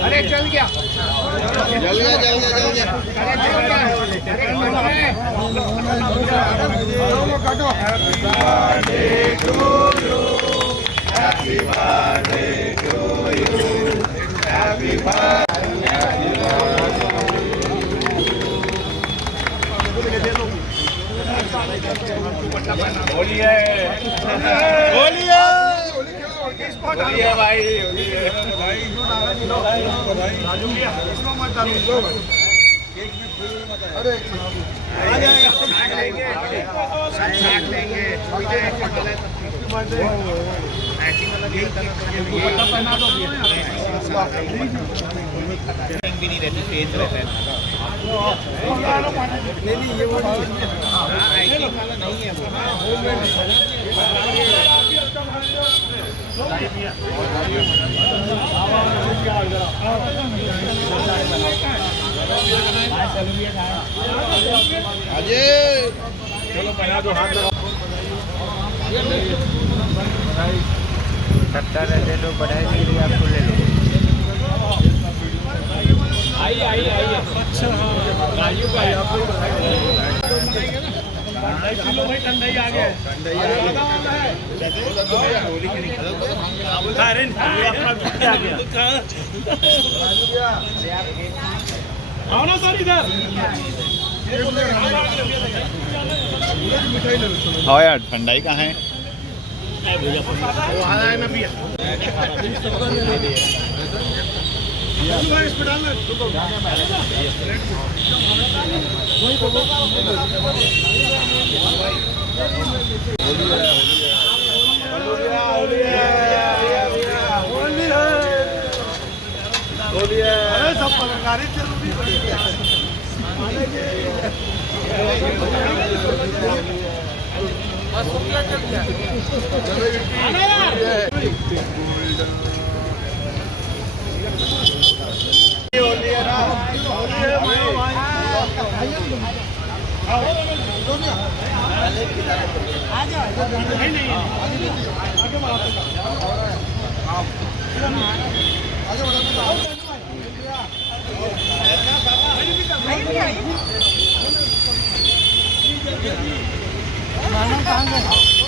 अरे चल गया भाई अरे भी नहीं रहते तेज रहते हैं नहीं ये वाला नहीं है चलो बना दो हाथ लगाओ 70 दे दो बढ़ाई दीजिए आपको ले लो आइए अच्छा गाड़ियों का किलो भाई ठंडाई आ गया आओ ना सर इधर हाँ यार ठंडाई कहाँ है सब पत्रकारी कहाँ गए